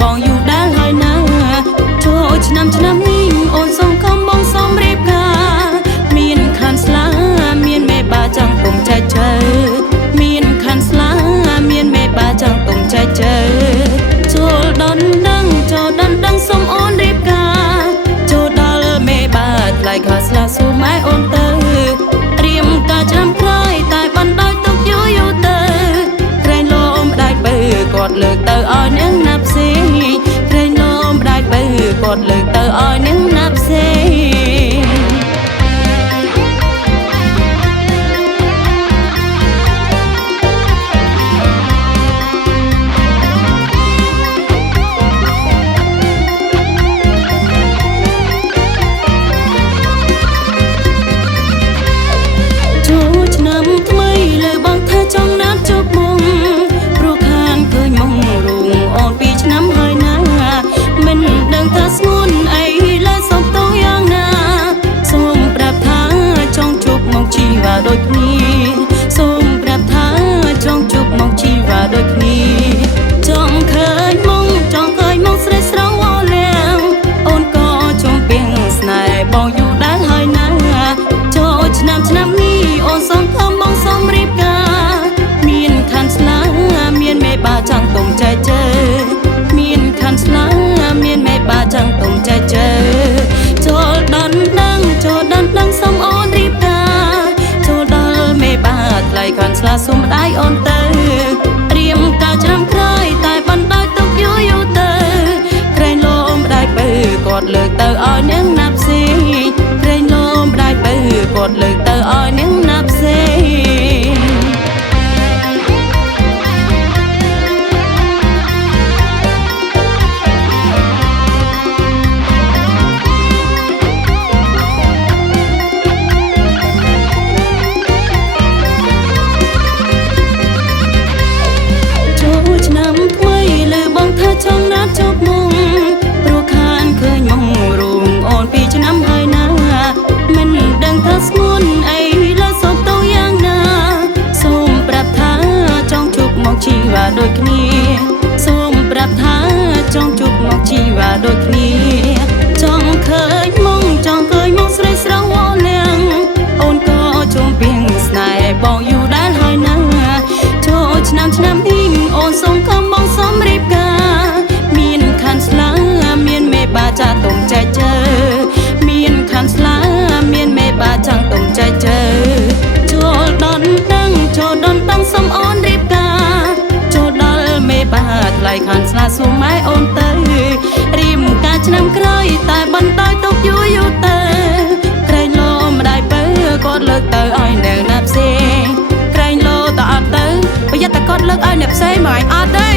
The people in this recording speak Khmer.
បងយូរដែលហើយណាចូលឆ្នាំនេះអូនសងខំបងសំរៀបការមានខានស្លាមានមេបាចង់ទុំចែកជើមានខានស្លាមានមេបាចង់ទុំចែកជើចូលដល់ដឹងចូលដល់ដឹងសុំអូនរៀបការចូលដល់មេបាថ្លៃខាស្លាស៊ូម៉ែអូនទៅរៀមការឆ្នាំក្រោយតែបណ្ដោយទុកយូរយូរទៅក្រែងលោមដៃបើគាត់លើកទៅឲ្យនឹងណាប់សេក្រែងលោមដៃបើគាត់លើកទៅឲ្យនឹងណាប់សេស្ងួនអីលើសុំតោយ៉ាងណាសូមប្រាប់ថាចង់ជួបមកជីវ៉ាដូចគ្នាសូមប្រាប់ថាចង់ជួបមកជីវ៉ាដូចគ្នាចង់ឃើញមកស្រីស្រងវល់លៀងអូនក៏ចង់ពីងស្នេហ៍បងយូរដែរហើយណាចូលឆ្នាំនេះអូនសងខំបងសំរៀបការមានខានស្លាមានមេបាចង់ទុំចែកជើមានខានស្លាមានមេបាចង់ទុំចែកជើចូលដល់ដឹងសុំអូនរៀបការចូលដល់មេបាថ្លៃខានស្លាសុំម្ដាយអូនទៅរៀមការឆ្នាំក្រោយតែបណ្ដោយទុកយូរយូរទៅក្រែងលោមម្ដាយបើគាត់លើកទៅឲ្យនឹងណាប់សេក្រែងលោមម្ដាយបើគាត់លើកទៅឲ្យនឹងណាប់សេចង់ណាត់ជប់មុំព្រោះខានឃើញមករូងអូនពីឆ្នាំហើយណាមិនដឹងថាស្ងួនអីលើសុំតោយ៉ាងណាសូមប្រាប់ថាចង់ជួបមកជីវ៉ាដូចគ្នាសូមប្រាប់ថាចង់ជួបមកជីវ៉ាដូចគ្នាចង់ឃើញមកស្រីស្រងវល់លៀងអូនក៏ជុំពីងស្នេហ៍បងយូរដែរហើយណាចូលឆ្នាំនេះអូនសូមខំបងសំរៀបការមានខានស្លាមានមេបាចាទុំចែកជើមានខានស្លាមានមេបាចង់ទុំចែកជើចូលដល់ដឹងសុំអូនរៀបការចូលដល់មេបាថ្លៃខានស្លាស៊ូម៉ែអូនទៅរៀមការឆ្នាំក្រោយតែបណ្ដោយទុកយូរយូរទៅក្រែងលោម្ដាយបើគាត់លើកទៅឲ្យនៅណាប់សេក្រែងលោតអត់ទៅប្រយ័ត្នតែគាត់លើកឲ្យអ្នកផ្សេងមកអញអត់ទេ